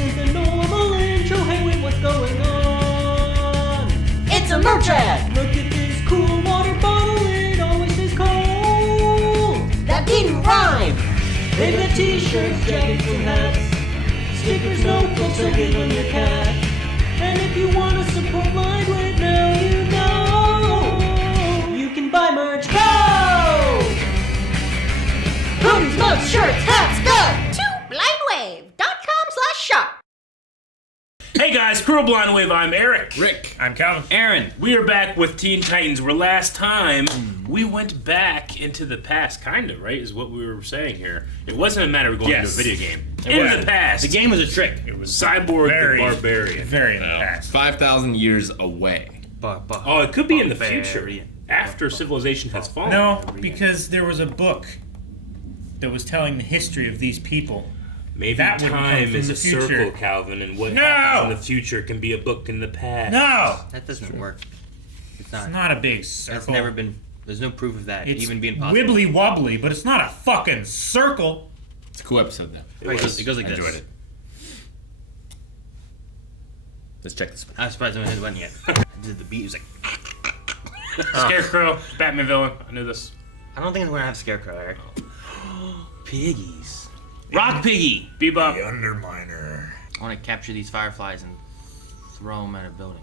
is the normal intro. Hey, wait, what's going on? It's a merch ad! Look at this cool water bottle, it always stays cold. That didn't rhyme! They've got t-shirts, jackets, and hats, stickers, notebooks, so give them your cat. And if you want to support Blindwave, now you know you can buy merch. Go! Hoodies, mugs, shirts, hats, go! To blindwave.com/shop. Hey guys, Crew Blindwave, I'm Eric. Rick. I'm Calvin. Aaron. We are back with Teen Titans, where last time we went back into the past, kinda, right, is what we were saying here. It wasn't a matter of going into a video game. In the past. The game was a trick. It was Cyborg the Barbarian. Very in the past. 5,000 years away. Oh, it could be in the future, after civilization has fallen. No, because there was a book that was telling the history of these people. Maybe that wouldn't come time from is the a future. circle, Calvin, and what No! happens in the future can be a book in the past. No! That doesn't work. It's not. It's not a big circle. That's never been. There's no proof of that It's even being possible. wibbly wobbly, but it's not a fucking circle. It's a cool episode, though. It goes like I this. enjoyed it. Let's check this. I was surprised I haven't hit the button yet. I did the beat. It was like. Scarecrow, Batman villain. I knew this. I don't think we're gonna have Scarecrow, Eric. Piggies. Rock Piggy. Bebop. Underminer. I want to capture these fireflies and throw them at a building.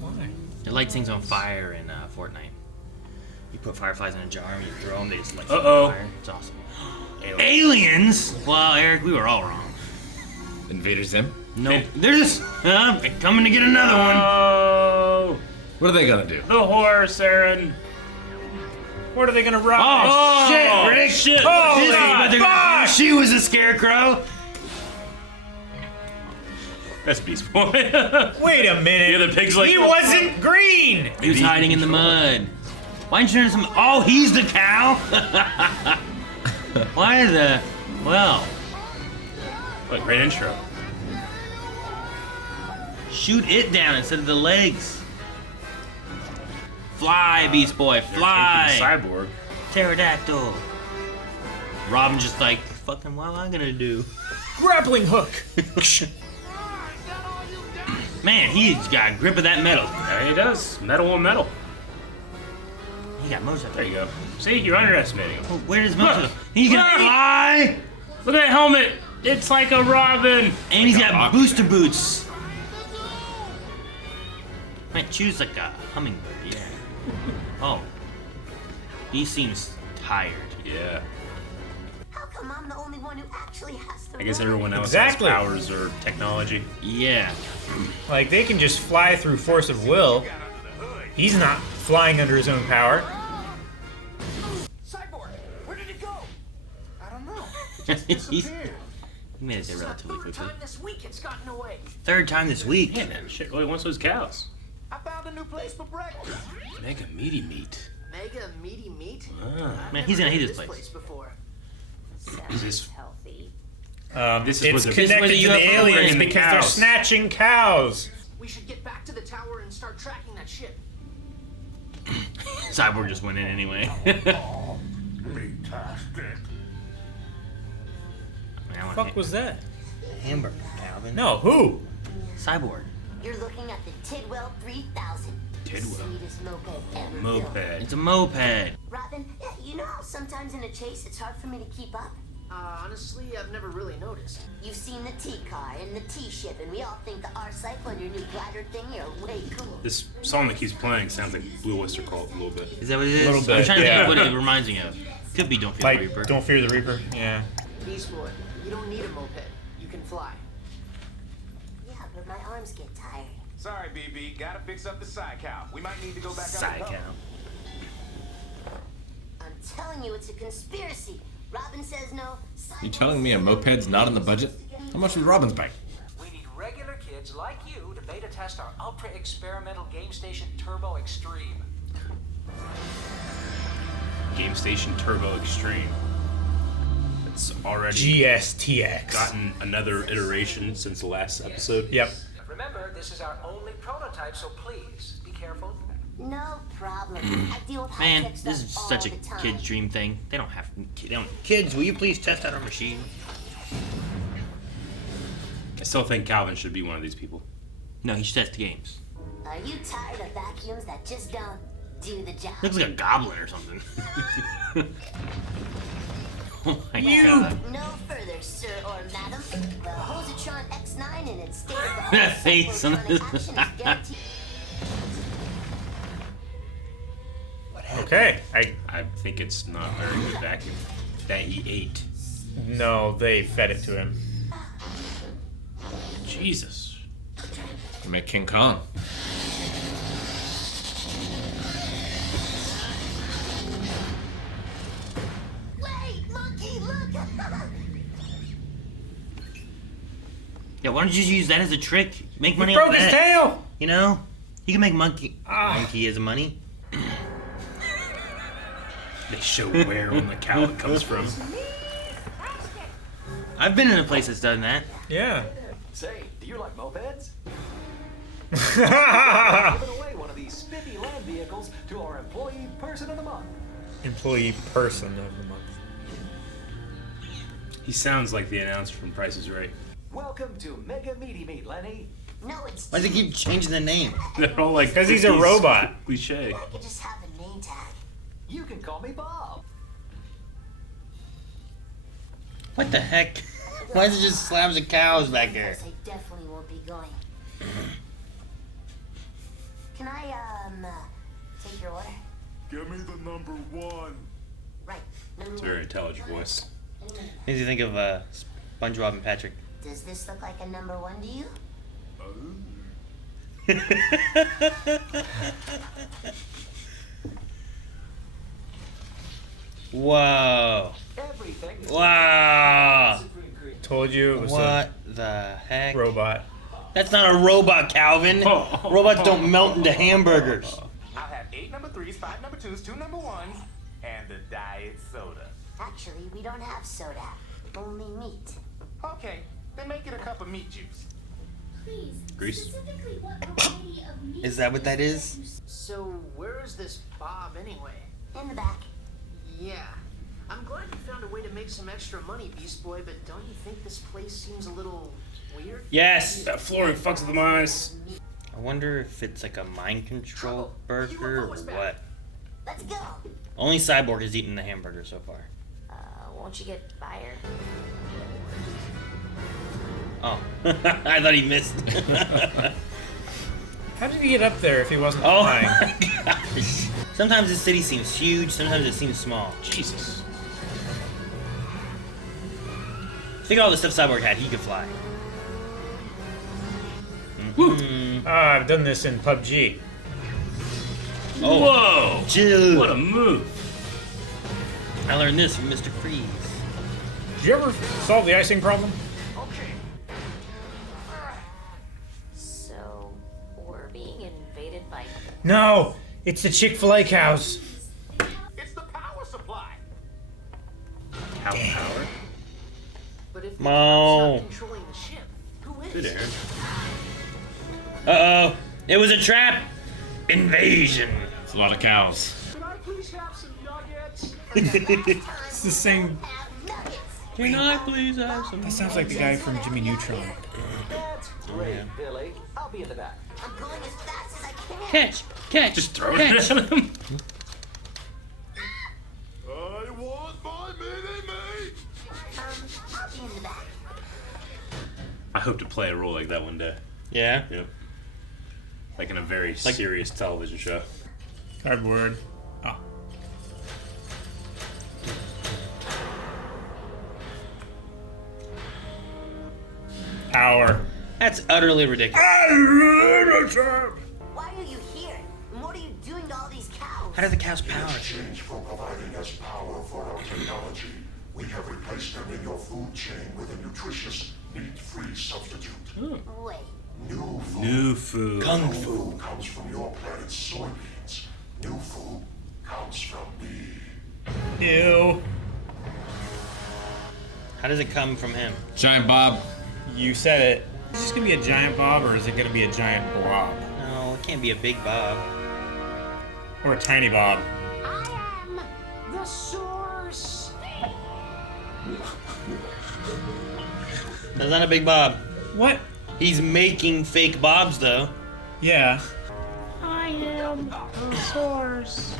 Why? It lights things on fire in Fortnite. You put fireflies in a jar and you throw them. They just light things on fire. It's awesome. Aliens? Well, Eric, we were all wrong. Invader Zim? No, they're just coming to get another one. Oh, What are they gonna do? the horse, Aaron. What are they gonna rob? Oh, shit, Rick! Shit! Holy This is what they're gonna do. She was a scarecrow. That's Beast Boy. Wait a minute. Yeah, the pig's like- He wasn't green! He was hiding in the mud. Why didn't you turn some? Oh, he's the cow. Why the? Well, What great intro. shoot it down instead of the legs. Fly, Beast Boy, fly. Cyborg. Pterodactyl. Robin just like, fucking, what am I gonna do? Grappling hook. Man, he's got a grip of that metal. Yeah, he does. Metal on metal. He got motion. There you go. See, you're underestimating him. Oh, where does motion? Look. He can Look. fly, Look at that helmet. It's like a robin. and he's got booster boots. Might choose like a hummingbird. Yeah. Oh, he seems tired. Yeah. How come I'm the only one who actually has to I guess run? everyone else Exactly. has powers or technology. Yeah. Like, they can just fly through force of will. He's not flying under his own power. Cyborg, where did it go? I don't know. He made it there relatively Third quickly. time this week it's gotten away. Third time this week. Yeah, man. Shit really wants those cows. I found a new place for breakfast. Mega meaty meat. Mega meaty meat. Ah. Man, he's gonna hate Never this heard of place. before. Is this Healthy. This is It's what the- connected this is to where the the UFO aliens bringing the because they're cows. snatching cows. We should get back to the tower and start tracking that ship. Cyborg just went in anyway. Fuck was that? Hamburger, Calvin. No, who? Cyborg. You're looking at the Tidwell 3000. Tidwell. The sweetest moped ever built. Moped. It's a moped. Robin, you know how sometimes in a chase it's hard for me to keep up? Honestly, I've never really noticed. You've seen the T-car and the T-ship, and we all think the R-Cycle and your new glider thing are way cool. This song that keeps playing sounds like Blue Oyster Cult a little bit. Is that what it is? Little I'm bit, trying to yeah. think of what it reminds me of. Could be Don't Fear Like, the Reaper. Don't Fear the Reaper? Yeah. Beast Boy, you don't need a moped. You can fly. Yeah, but my arms get tired. Sorry, BB. Gotta fix up the side cow. We might need to go back Side out. cow. I'm telling you, it's a conspiracy. Robin says no. You telling me a moped's not in the budget? How much was Robin's bike? We need regular kids like you to beta test our ultra experimental game station Turbo Extreme. Game Station Turbo Extreme. It's already GSTX. gotten another iteration since the last episode. Yep. Remember, this is our only prototype, so please be careful. No problem. I deal with Man, high-tech this stuff is all such a the time. kid's dream thing. They don't have. They don't. Kids, will you please test out our machine? still think Calvin should be one of these people. No, he should test games. Are you tired of vacuums that just don't do the job? Looks like a goblin or something. Oh my Well, god. no further, sir or madam. The Hosatron X9 in its state of That face on action is this. guaranteed. Okay. I think it's not very good vacuum that he ate. No, they fed it to him. Jesus. You make King Kong. Wait, monkey, look! Yeah, why don't you just use that as a trick? Make money He off broke his that. tail! You know? You can make monkey as money. They show where on the cow it comes from. I've been in a place that's done that. Yeah. Say, do you like mopeds? Employee Giving away one of these spiffy land vehicles to our employee person of the month. person of the month. He sounds like the announcer from Price is Right. Welcome to Mega Meaty Meat, Lenny. No, it's Why does he keep changing the name? They're all like, Because he's a 50s robot. Cliche. I could just have a name tag. You can call me Bob. What the heck? Why is it just slabs of cows back there? Yes, I definitely won't be going. Can I, take your order? Give me the number 1. Right. Number It's a one. very intelligent voice. Makes you think of SpongeBob and Patrick. Does this look like a number 1 to you? Whoa! Everything is Wow! Told you it was What the heck? a robot. That's not a robot, Calvin. Robots don't melt into hamburgers. I'll have 8 number 3s, 5 number 2s, 2 number 1s, and the diet soda. Actually, we don't have soda. Only meat. Okay, then make it a cup of meat juice. Grease? Is that what that is? So, where is this Bob anyway? In the back. Yeah. I'm glad you found a way to make some extra money, Beast Boy, but don't you think this place seems a little weird? Yes! That flooring fucks with my eyes. I wonder if it's like a mind control burger or what. Let's go. Only Cyborg has eaten the hamburger so far. Won't you get fired? Oh. I thought he missed. How did he get up there if he wasn't Oh flying? my gosh. Sometimes the city seems huge, sometimes it seems small. Jesus. Think of all the stuff Cyborg had, he could fly. I've done this in PUBG. Oh. Whoa! Chill. What a move. I learned this from Mr. Freeze. Did you ever solve the icing problem? Okay. So, we're being invaded by... No! It's the Chick-fil-A cows. It's the power supply. Cow power? But if Mo. not controlling the ship, who is? Good, Aaron. Uh-oh. It was a trap! Invasion! It's a lot of cows. Can I please have some nuggets? It's the same. Can I please have some... That sounds like the guy from Jimmy Neutron. That's great, Billy. I'll be in the back. I'm going as fast as I can. Catch! Just throw it at him. I want my mini-me. I'll be in the back. I hope to play a role like that one day. Yeah? Yep. Like in a very serious television show. Cardboard. Oh. Power. That's utterly ridiculous. Why are you here? And what are you doing to all these cows? How do the cows power? Exchange for providing us power for our technology, we have replaced them in your food chain with a nutritious, meat-free substitute. Wait. New food. New food. Kung New Fu. food comes from your planet's soybeans. New food comes from me. Ew. How does it come from him? Giant Bob. You said it. Is this gonna be a giant Bob or is it gonna be a giant blob? No, it can't be a big Bob. Or a tiny Bob? I am the source. That's not a big Bob. What? He's making fake Bobs though. Yeah. I am the source.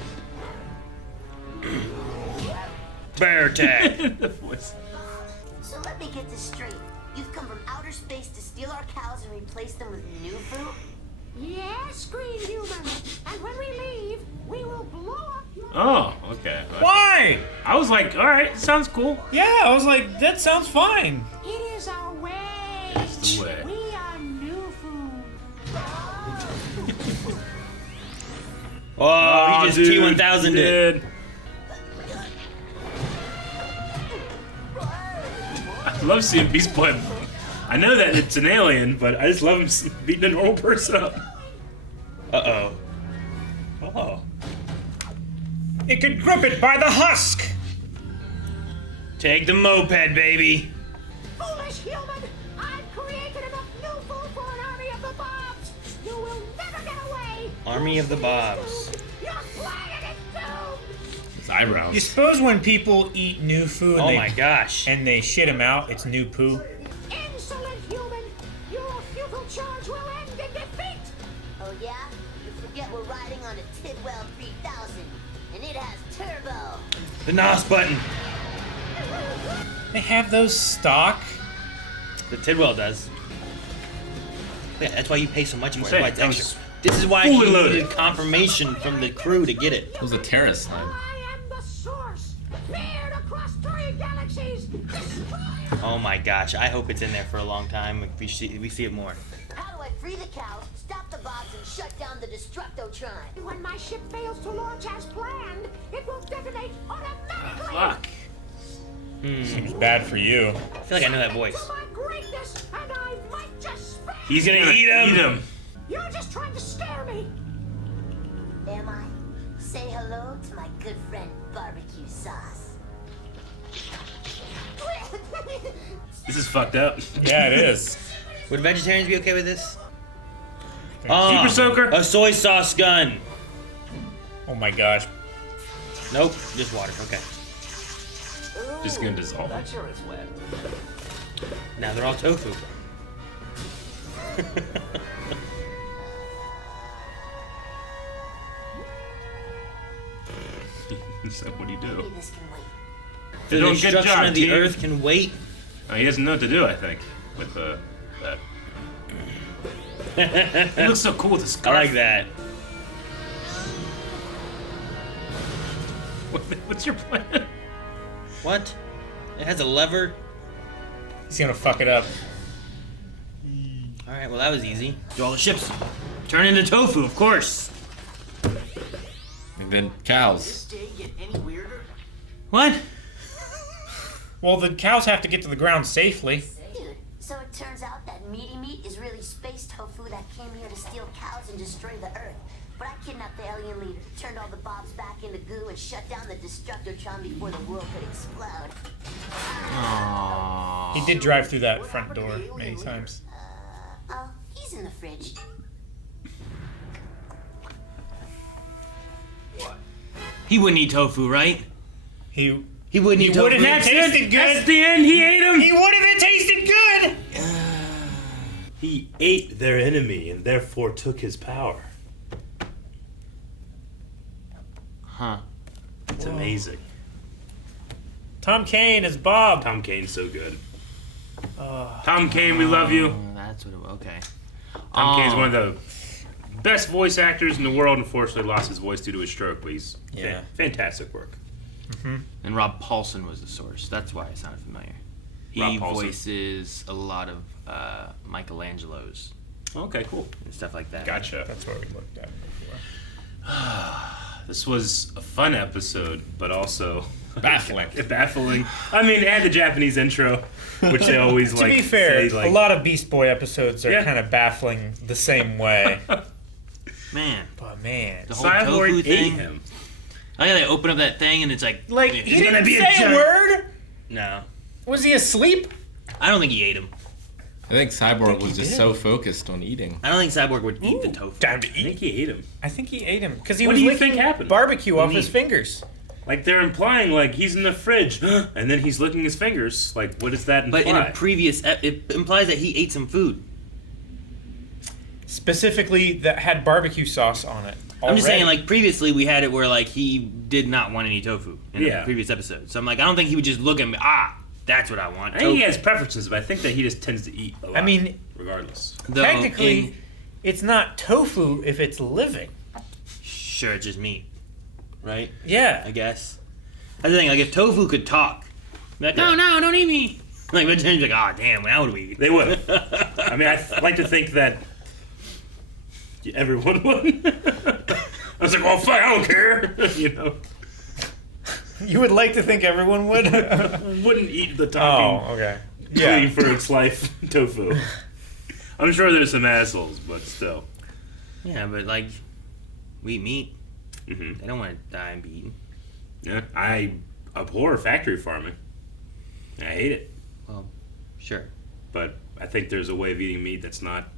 Bear attack. The voice. So let me get this straight. You've come from outer space to steal our cows and replace them with new food? Yes, Green Human. And when we leave, we will blow up your... Oh, okay. Why? I was like, all right, sounds cool. Yeah, I was like, that sounds fine. It is our way. It's the way. We are new food. Oh, he just dude, T-1000'd it. did. I love seeing Beast Boy. I know that it's an alien, but I just love him beating a normal person up. Uh-oh. Oh. It could grip it by the husk. Take the moped, baby. Foolish human! I've created enough new food for an army of the Bobs. You will never get away. Army of the Bobs. Your planet is doomed. His eyebrows. You suppose when people eat new food Oh and, my gosh. and they shit them out, it's new poo? Insolent human! Your futile charge will end in defeat. Oh yeah? You forget we're riding on a Tidwell 3000, and it has turbo. The NOS button. They have those stock? The Tidwell does. Yeah, that's why you pay so much for it. saying, That's why it's that extra. This is why fully he loaded. needed confirmation from the crew to get it. It was a terrorist slide. I am the source. Feared across 3 galaxies. Destroy. Oh my gosh, I hope it's in there for a long time. If we see it more. How do I free the cows, stop the Bobs, and shut down the Destructotron? When my ship fails to launch as planned, it will detonate automatically. Fuck. Seems bad for you. I feel like I know that voice. To my greatness, and I might just spare. He's gonna eat him. Eat him. You're just trying to scare me. Am I? Say hello to my good friend Barbecue Sauce. This is fucked up. Yeah, it is. Would vegetarians be okay with this? Super Soaker. A soy sauce gun. Oh my gosh. Nope, just water. Okay. Just gonna dissolve. That sure is wet. Now they're all tofu. So what do you do? Maybe this can wait. The You're doing a good destruction job, of the team. earth can wait. He doesn't know what to do, I think, with that. He looks so cool with the I scarf. like that. What's your plan? What? It has a lever. He's gonna fuck it up. All right, well that was easy. Do all the ships turn into tofu, of course. And then This cows. day get any weirder? What? Well, the cows have to get to the ground safely. Dude, so it turns out that meaty meat is really space tofu that came here to steal cows and destroy the Earth. But I kidnapped the alien leader, turned all the Bobs back into goo, and shut down the Destructotron before the world could explode. He did drive through that front door many times. Oh, he's in the fridge. He wouldn't eat tofu, right? He wouldn't eat tofu. would if it tasted good. That's the end. He ate him. He would if it tasted good. He ate their enemy and therefore took his power. Huh. It's amazing. Tom Kane is Bob. Tom Kane's so good. Tom Kane, we love you. That's what it, okay. Tom Kane's one of the best voice actors in the world. Unfortunately, lost his voice due to a stroke, but he's fantastic work. And Rob Paulson was the source. That's why it sounded familiar. He Rob Paulson. voices a lot of Michelangelo's Okay, cool. and stuff like that. Gotcha. That's what we looked at before. This was a fun episode, but also Baffling. baffling. I mean, it had the Japanese intro, which they always To like. be fair, say, like, a lot of Beast Boy episodes are Yeah. kind of baffling the same way. Man, But man, the whole tofu Cyborg ate thing. him. I gotta open up that thing and it's like he it's didn't gonna be say a giant- word. No, Was he asleep? I don't think he ate him. I think Cyborg was just so focused on eating. I don't think Cyborg would eat the tofu. Time to I think eat. he ate him. I think he ate him because he What was do you licking think happened? barbecue off do you his mean? fingers. Like they're implying like he's in the fridge and then he's licking his fingers. Like what does that imply? But in a previous, it implies that he ate some food. Specifically, that had barbecue sauce on it. I'm just saying, like previously we had it where like he did not want any tofu in the previous episode. So I'm like, I don't think he would just look at me. That's what I want. I think he has preferences, but I think that he just tends to eat a lot. I mean, regardless. Technically, it's not tofu if it's living. Sure, it's just meat, right? Yeah, I guess. That's the thing. Like if tofu could talk, like no, don't eat me. Like but then you're like, damn, now what do we eat? They would. I mean, I like to think that everyone would. I was like, well, fuck, I don't care. You know. You would like to think everyone would? Wouldn't eat the talking. Oh, okay. Yeah. For its life, tofu. I'm sure there's some assholes, but still. Yeah, but like, we eat meat. Mm-hmm. They don't want to die and be eaten. Yeah, I abhor factory farming. I hate it. Well, sure. But I think there's a way of eating meat that's not.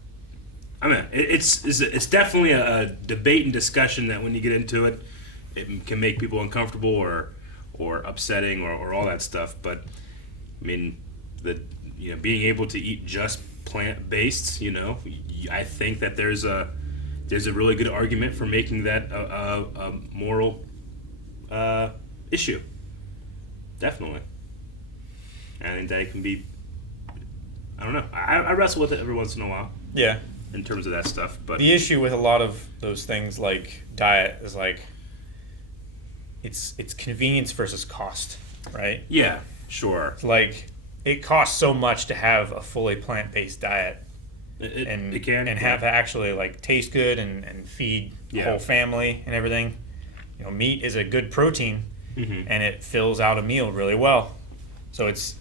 I mean, it's definitely a debate and discussion that when you get into it, it can make people uncomfortable or upsetting or all that stuff. But I mean, being able to eat just plant-based, I think that there's a really good argument for making that a moral issue. Definitely. I think that it can be. I don't know. I wrestle with it every once in a while. Yeah. In terms of that stuff, but the issue with a lot of those things like diet is like it's convenience versus cost, right? Yeah, sure. It's like it costs so much to have a fully plant-based diet, it can have actually like taste good and feed the whole family and everything. Meat is a good protein, and it fills out a meal really well. So it's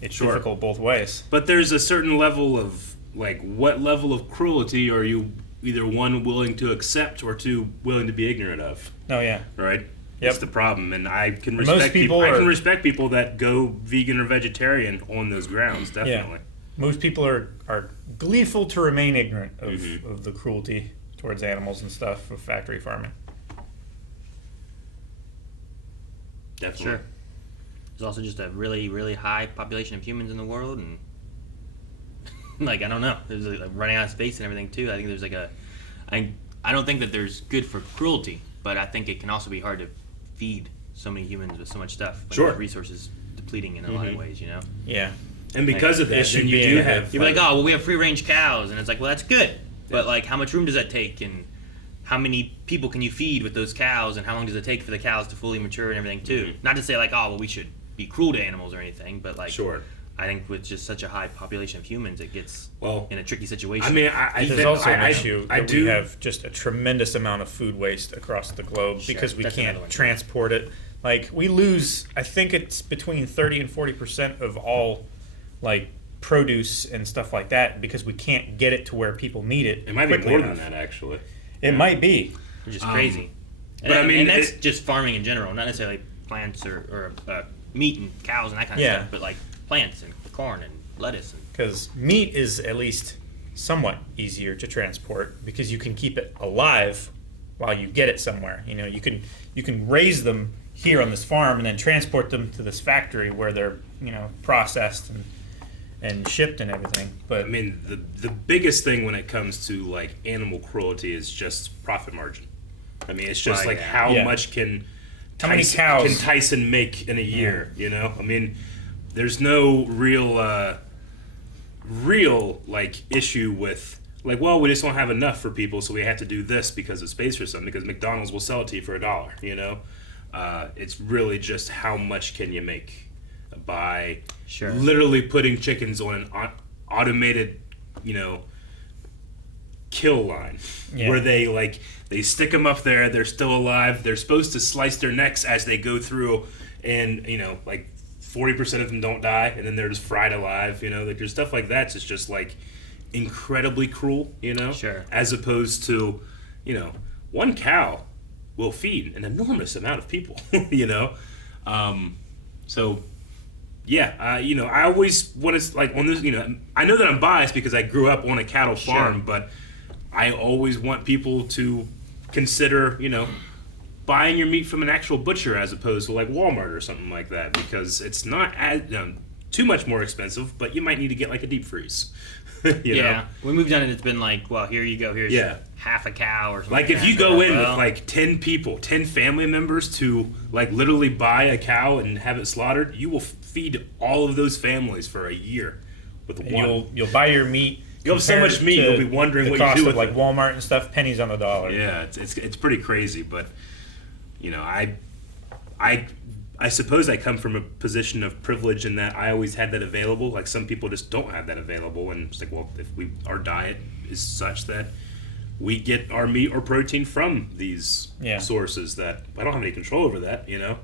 it's difficult both ways. But there's a certain level of like, what level of cruelty are you either one willing to accept or two willing to be ignorant of? Oh yeah. Right. Yep. That's the problem, and I can respect people. I can respect people that go vegan or vegetarian on those grounds. Definitely. Yeah. Most people are gleeful to remain ignorant of the cruelty towards animals and stuff of factory farming. Definitely. Sure. There's also just a really, really high population of humans in the world, and like I don't know, there's like running out of space and everything too. I think there's like I don't think that there's good for cruelty, but I think it can also be hard to feed so many humans with so much stuff. Like the resources depleting in a lot of ways, Yeah. And because of that, then you do have. You're like, oh well, we have free range cows, and it's like, well, that's good, but like, how much room does that take, and how many people can you feed with those cows, and how long does it take for the cows to fully mature and everything too? Not to say like, oh well, we should be cruel to animals or anything, but like, I think with just such a high population of humans, it gets in a tricky situation. I mean, there's also an issue that we have just a tremendous amount of food waste across the globe because we can't transport it. Like we lose, I think it's between 30 and 40% of all like produce and stuff like that because we can't get it to where people need it. It might be more than that, actually. It might be, which is crazy. But I mean, and that's just farming in general, not necessarily plants or meat and cows and that kind of stuff, but like plants and corn and lettuce. Because meat is at least somewhat easier to transport because you can keep it alive while you get it somewhere. You can raise them here on this farm and then transport them to this factory where they're processed and shipped and everything. But I mean, the biggest thing when it comes to like animal cruelty is just profit margin. I mean, it's just how much can Tyson make in a year? I mean, there's no real like issue with like, well, we just don't have enough for people, so we have to do this because of space or something. Because McDonald's will sell it to you for $1. It's really just how much can you make by literally putting chickens on an automated, kill line where they stick them up there. They're still alive. They're supposed to slice their necks as they go through, and 40% of them don't die, and then they're just fried alive. Like there's stuff like that. It's just like incredibly cruel. As opposed to, one cow will feed an enormous amount of people. So. Yeah, I always want to like on this. I know that I'm biased because I grew up on a cattle farm, but I always want people to consider, buying your meat from an actual butcher as opposed to like Walmart or something like that, because it's not as too much more expensive, but you might need to get like a deep freeze. you know? When we've done it, it's been like, well, here you go. Here's Yeah. half a cow or something. Like if that. you go in Well, with like 10 people, 10 family members to like literally buy a cow and have it slaughtered, you will feed all of those families for a year with And one. you'll buy your meat. You'll have so much compared meat, to you'll be wondering the what you cost do of with like it. Walmart and stuff, pennies on the dollar. Yeah, it's pretty crazy, but you know, I suppose I come from a position of privilege in that I always had that available. Like some people just don't have that available, and it's like, well, if our diet is such that we get our meat or protein from these sources that I don't have any control over that, you know.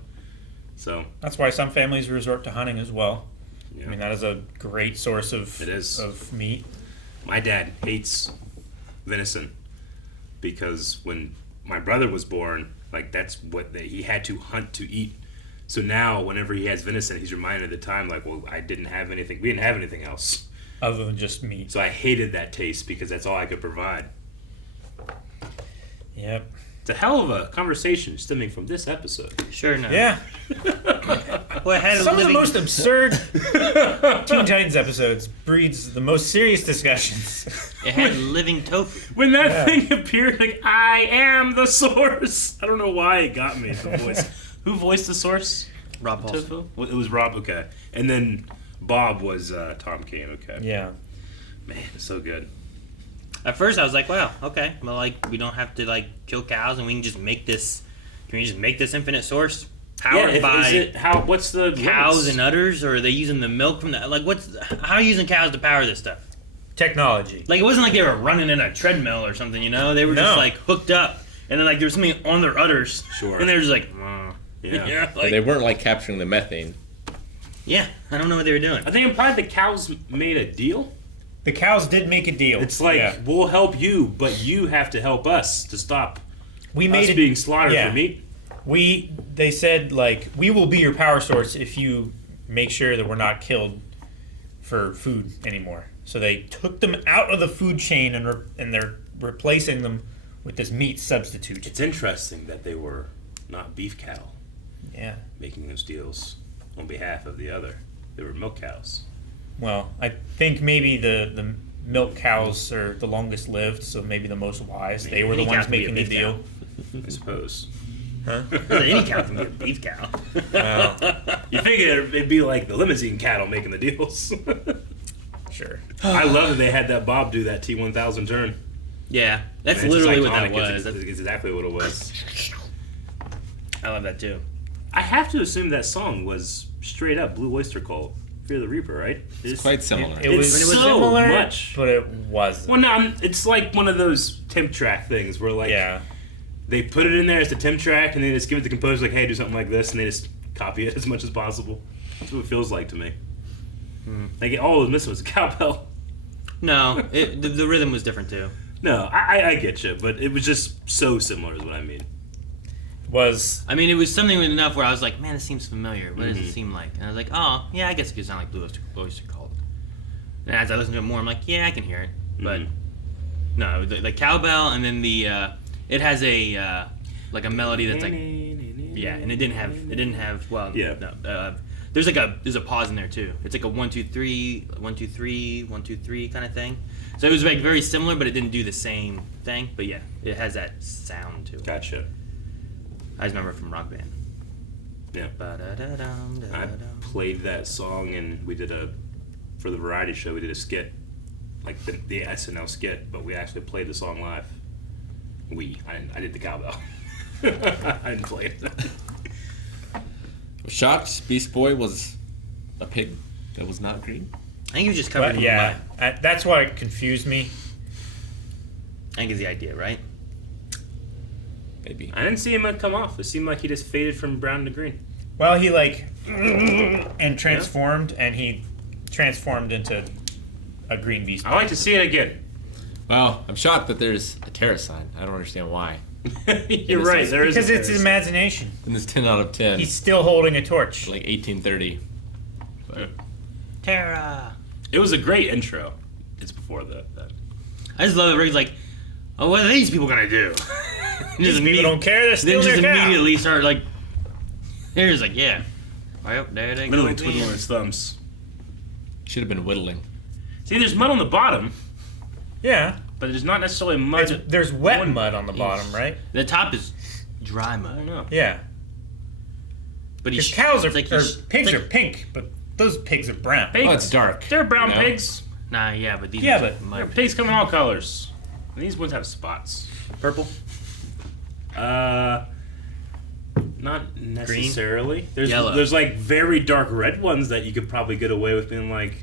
So that's why some families resort to hunting as well. Yeah. I mean, that is a great source of of meat. My dad hates venison because when my brother was born, like that's what he had to hunt to eat. So now, whenever he has venison, he's reminded of the time, like, well, I didn't have anything. We didn't have anything else other than just meat. So I hated that taste because that's all I could provide. Yep. It's a hell of a conversation stemming from this episode. Sure, no. Yeah. Well, it had Some living... of the most absurd Teen Titans episodes breeds the most serious discussions. It had living tofu. When that thing appeared, like, I am the source. I don't know why it got me, the voice. Who voiced the source? Rob Paulson. Tofu? Well, it was Rob, okay. And then Bob was Tom Kane, okay. Yeah. Man, it's so good. At first, I was like, "Wow, okay. Well, like we don't have to like kill cows, and we can just make this. Can we just make this infinite source powered by what's the cows limits? and udders, or are they using the milk from that? Like, how are you using cows to power this stuff? Technology. Like, it wasn't like they were running in a treadmill or something, you know? They were just like hooked up, and then like there was something on their udders, sure, and they were just like, yeah, Like, they weren't like capturing the methane. Yeah, I don't know what they were doing. I think implied the cows made a deal. The cows did make a deal. It's like, we'll help you, but you have to help us to stop us being slaughtered for meat. They said, like, we will be your power source if you make sure that we're not killed for food anymore. So they took them out of the food chain and they're replacing them with this meat substitute. It's interesting that they were not beef cattle. Yeah. Making those deals on behalf of the other. They were milk cows. Well, I think maybe the milk cows are the longest lived, so maybe the most wise. They were the ones making the deal. I suppose. Huh? Any cow can be a beef cow. You figure it'd be like the limousine cattle making the deals. Sure. I love that they had that Bob do that T-1000 turn. Yeah, that's Man, it's literally just what that iconic. was. It's exactly what it was. I love that too. I have to assume that song was straight up Blue Oyster Cult, Fear the Reaper, right? It's quite similar. It was so similar, much, but it wasn't. Well, no, it's like one of those temp track things where like they put it in there as the temp track and they just give it to the composer like, hey, do something like this, and they just copy it as much as possible. That's what it feels like to me. Like all it was missing was a cowbell. No, the rhythm was different too. No, I get you, but it was just so similar is what I mean. I mean, it was something enough where I was like, man, this seems familiar. What does it seem like? And I was like, oh, yeah, I guess it could sound like Blue Oyster Cult. And as I listened to it more, I'm like, yeah, I can hear it. But no, the cowbell, and then it has a like a melody that's like, yeah, and it didn't have well, no, there's a pause in there too. It's like a 1 2 3 1 2 3 1 2 3 kind of thing. So it was like very similar, but it didn't do the same thing. But yeah, it has that sound to it. Gotcha. I just remember from Rock Band. Yeah. I played that song, and we did for the variety show, we did a skit, like the SNL skit, but we actually played the song live. I did the cowbell. I didn't play it. Shocked Beast Boy was a pig that was not green. I think he was just covered in yeah, that's why it confused me. I think it's the idea, right? Maybe. I didn't see him come off. It seemed like he just faded from brown to green. Well, he and transformed, and he transformed into a green beast. I like to see it again. Well, I'm shocked that there's a terror sign. I don't understand why. You're right. There is because it's his imagination. And it's 10 out of 10. He's still holding a torch. Like 1830. But Terra. It was a great intro. It's before that. I just love it. Where he's like, "Oh, what are these people gonna do?" These people don't care. They're Then still just their cow. immediately start like, they're just like, yeah. Well, there they go. Literally again. twiddling his thumbs. Should have been whittling. See, there's mud on the bottom, Yeah. but there's not necessarily mud. There's wet mud on the bottom, right? The top is dry I mud. don't know. Yeah. But Because he's cows are, it's like or he's- pigs it's are like- pink, but those pigs are brown. Pigs. Oh, it's dark. They're brown you know? pigs. Nah, yeah, but these Yeah, are but- mud Pigs come in all colors. And these ones have spots. Purple. Not necessarily. There's Yellow. there's like very dark red ones that you could probably get away with being like,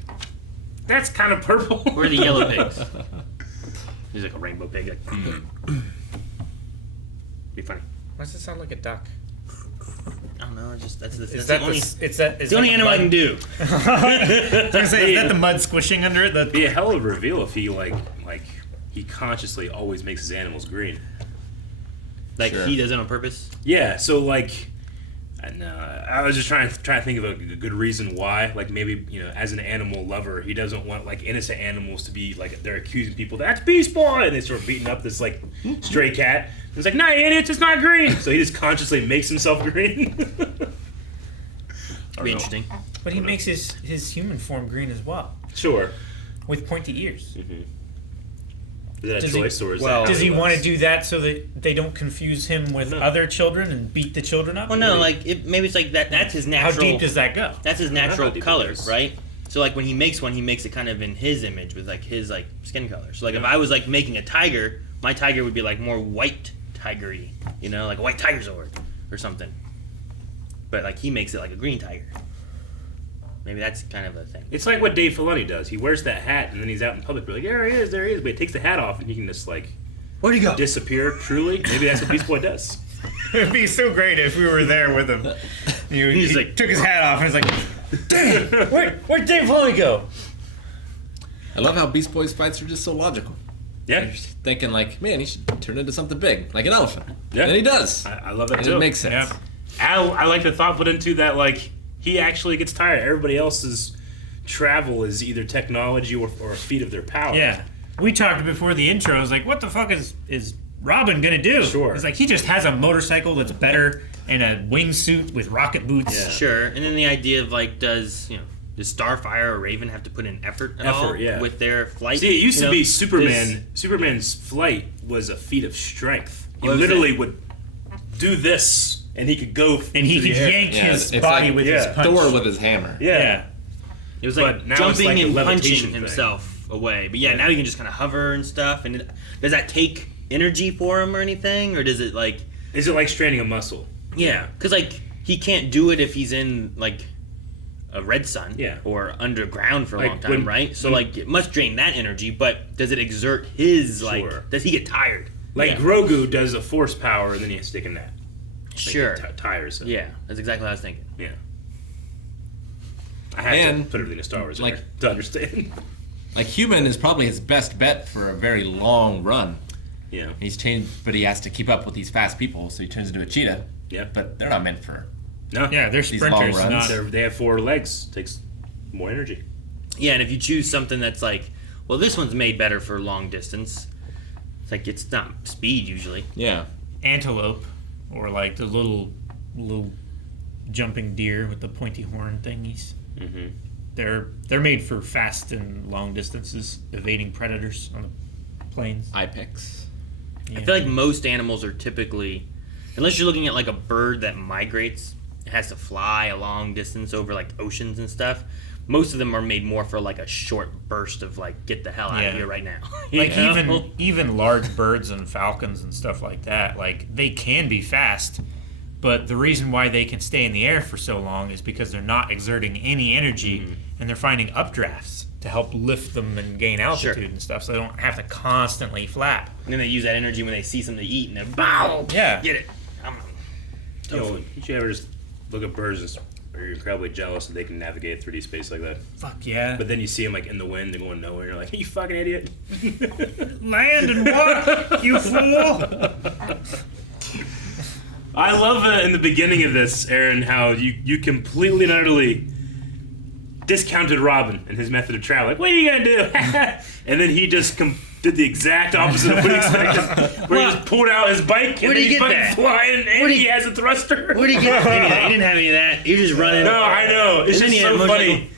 that's kind of purple. Where are the yellow pigs? He's like a rainbow pig. Like, be funny. Why does it sound like a duck? I don't know. Just that's Is the that only. it's the only animal I can do. I was gonna say, is that the mud squishing under it? It'd be a hell of a reveal if he like he consciously always makes his animals green. Like Sure. he does it on purpose. Yeah, so like, I was just trying to think of a good reason why. Like maybe as an animal lover, he doesn't want like innocent animals to be like they're accusing people that's Beast Boy, and they start beating up this like stray cat. It's like, no, idiots, it's not green. So he just consciously makes himself green. Be interesting. But he makes his human form green as well, Sure. with pointy ears. Is that a Does he- choice or is well, that Does he how want to looks? do that so that they don't confuse him with No. other children and beat the children up? Well, no, like maybe it's like that. That's his How natural. deep does that go? That's his know how natural deep it color, is. right? So like when he makes one, he makes it kind of in his image with like his like skin color. So like if I was like making a tiger, my tiger would be like more white tigery, like a white tiger sword or something. But like he makes it like a green tiger. Maybe that's kind of a thing. It's like what Dave Filoni does. He wears that hat and then he's out in public. We're like, there he is. But he takes the hat off and he can just like Where'd he go? disappear. Truly, maybe that's what Beast Boy does. It'd be so great if we were there with him. He's he like- took his hat off and he's like, "Dang, where'd Dave Filoni go?" I love how Beast Boy's fights are just so logical. Yeah, You're just thinking like, man, he should turn into something big, like an elephant. Yeah. And he does. I love that And too. it makes sense. Yeah. I like the thought put into that. Like he actually gets tired. Everybody else's travel is either technology or a feat of their power. Yeah. We talked before the intro. I was like, what the fuck is Robin gonna do? Sure. It's like he just has a motorcycle that's better and a wingsuit with rocket boots. Yeah. Sure, and then the idea of like, does Starfire or Raven have to put in effort at all yeah. with their flight? See, it used to be Superman. This- Superman's flight was a feat of strength. He What was literally it? would do this, and he could go. And he through could the air. yank Yeah, his it's body like- with yeah. his punch. Thor with his hammer. Yeah. It was But like now it's jumping like a and levitation punching thing. himself away. But yeah, now he can just kind of hover and stuff. And does that take energy for him or anything, or does it like? Is it like straining a muscle? Yeah, because like he can't do it if he's in like a red sun, Yeah. or underground for a Like, long time, when- right? So when- like it must drain that energy. But does it exert his like? Sure. Does he get tired? Like Yeah. Grogu does a force power, and then he has to take a nap. Like, Sure. it tires him. Yeah, that's exactly what I was thinking. Yeah. I had And, to put everything in Star Wars in like- there to understand. Like human is probably his best bet for a very long run. Yeah. He's changed, but he has to keep up with these fast people, so he turns into a cheetah. Yeah. But they're not meant for. No. Yeah, they're These long sprinters, runs. not. They have 4 legs. Takes more energy. Yeah, and if you choose something that's like, well, this one's made better for long distance. It's like it's not speed usually. Yeah. Antelope, or like the little jumping deer with the pointy horn thingies. Mm-hmm. They're made for fast and long distances, evading predators on the plains. Ipex. Yeah. I feel like most animals are typically, unless you're looking at like a bird that migrates, it has to fly a long distance over like oceans and stuff. Most of them are made more for like a short burst of like get the hell out Yeah. of here right now. You Like know? even large birds and falcons and stuff like that, like they can be fast, but the reason why they can stay in the air for so long is because they're not exerting any energy and they're finding updrafts to help lift them and gain altitude Sure. and stuff, so they don't have to constantly flap. And then they use that energy when they see something to eat and they're bow. Yeah. Get it. You know, did you ever just look at birds and you're incredibly jealous that they can navigate 3D space like that? Fuck yeah. But then you see them like in the wind, they're going nowhere. You're like, you fucking idiot. Land and walk, you fool! I love in the beginning of this, Aaron, how you completely and utterly discounted Robin and his method of travel. Like, what are you gonna do? And then he just did the exact opposite of what he expected. Where he just pulled out his bike and Where'd then he he's get fucking that? flying and he has a thruster. Where'd he get any of that? He didn't have any of that. He was just running. No, I know. It's And then just he had so motorcycle- funny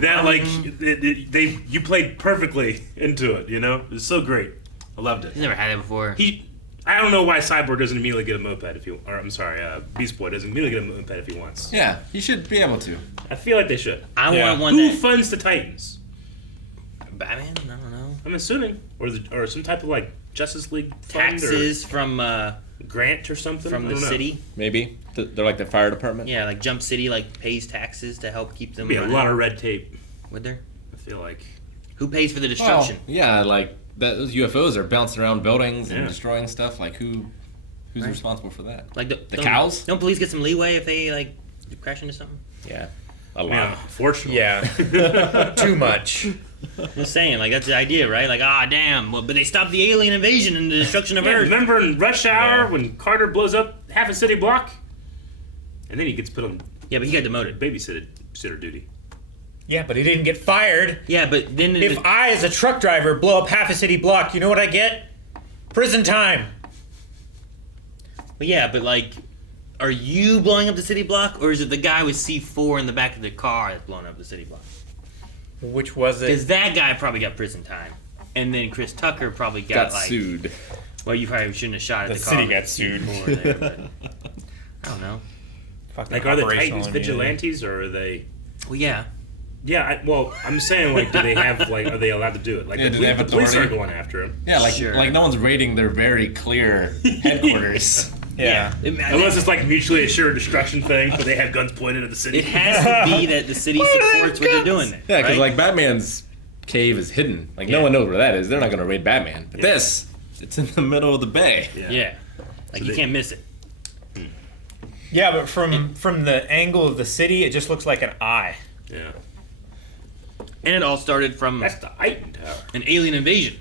that like you played perfectly into it. You know, it's so great. I loved it. He's never had it before. I don't know why Cyborg doesn't immediately get a moped Beast Boy doesn't immediately get a moped if he wants. Yeah, he should be able to. I feel like they should. I want one Who that funds the Titans? Batman. I don't know. I'm assuming, or some type of like Justice League fund Taxes from grant or something from I the don't know. city. Maybe they're like the fire department. Yeah, like Jump City like pays taxes to help keep them. Be a running. lot of red tape. Would there? I feel like. Who pays for the destruction? Well, yeah, like those UFOs are bouncing around buildings and Yeah. destroying stuff. Like who's Right. responsible for that? Like The don't- cows? Don't police get some leeway if they like crash into something? Yeah, a lot. Yeah, fortunately. Yeah. Too much. I'm just saying, like that's the idea, right? Like, damn, well, but they stopped the alien invasion and the destruction of Yeah, Earth. remember in Rush Hour when Carter blows up half a city block, and then he gets put on Yeah, but he got demoted. babysitter duty. Yeah, but he didn't get fired. Yeah, but then If I, as a truck driver, blow up half a city block, you know what I get? Prison time. But yeah, but like, are you blowing up the city block, or is it the guy with C4 in the back of the car that's blowing up the city block? Which was it? Because that guy probably got prison time, and then Chris Tucker probably got like sued. Well, you probably shouldn't have shot at the The car. city with got sued. C4 there, but I don't know. Fucking Like, are the operational Titans immunity. vigilantes or are they? Well, yeah. Yeah, I'm saying like, do they have like, are they allowed to do it? Like, Yeah, do they have the police are authority? going after him. Yeah, like Sure. like no one's raiding their very clear headquarters. Yeah. Unless it's like mutually assured destruction thing, where they have guns pointed at the city. It has to be that the city supports what they're doing. There, Yeah, because right? like Batman's cave is hidden. Like no one knows where that is. They're not gonna raid Batman. But this, it's in the middle of the bay. Yeah. Like you can't miss it. Yeah, but from the angle of the city, it just looks like an eye. Yeah. And it all started from That's the Eichen Tower. an alien invasion.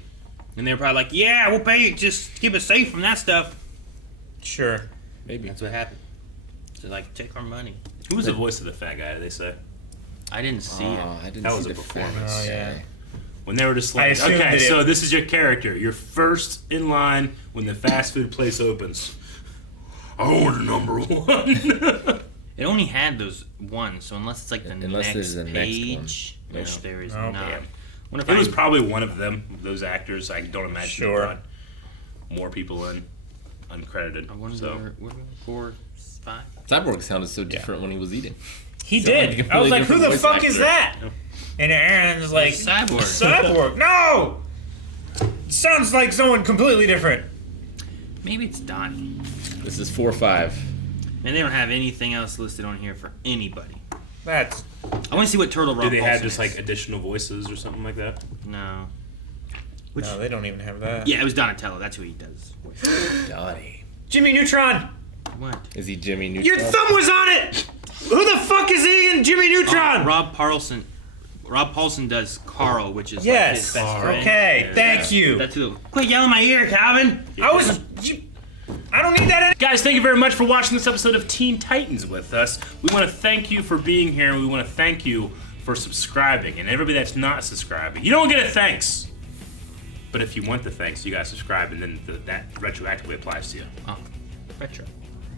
And they were probably like, yeah, we'll pay you, just keep us safe from that stuff. Sure. Maybe. That's what happened. So like, take our money. Who was the voice of the fat guy? Did they say? I didn't see it. I didn't That see was a the performance. Oh yeah. When they were just I like, assumed okay, that so this is your character. You're first in line when the fast food place opens. I order number one. It only had those ones, so unless it's like the Unless next there's a next page, one. which Yeah. there is Okay. not. Wonder if It was I- probably one of them, those actors. I don't imagine Sure. they brought more people in, uncredited. I wonder So what 4, 5. Cyborg sounded so different when he was eating. He Sounded did. like a I was completely like, who the different fuck voice is actor. that? And Aaron's like, Cyborg. Cyborg. No! Sounds like someone completely different. Maybe it's Donnie. This is 4-5. And they don't have anything else listed on here for anybody. That's I want to see what Turtle Rock do they have Paulson just is. like additional voices or something like that? No. no, they don't even have that. Yeah, it was Donatello. That's who he does. Donnie. Jimmy Neutron. What? Is he Jimmy Neutron? Your thumb was on it. Who the fuck is he in Jimmy Neutron? Rob Paulson. Rob Paulson does Carl, which is like Yes. his best friend. Okay. Thank you. That's who. Quit yelling in my ear, Calvin. I don't need that. Guys, thank you very much for watching this episode of Teen Titans with us. We want to thank you for being here, and we want to thank you for subscribing. And everybody that's not subscribing, you don't get a thanks. But if you want the thanks, you gotta subscribe, and then that retroactively applies to you. Oh, retro.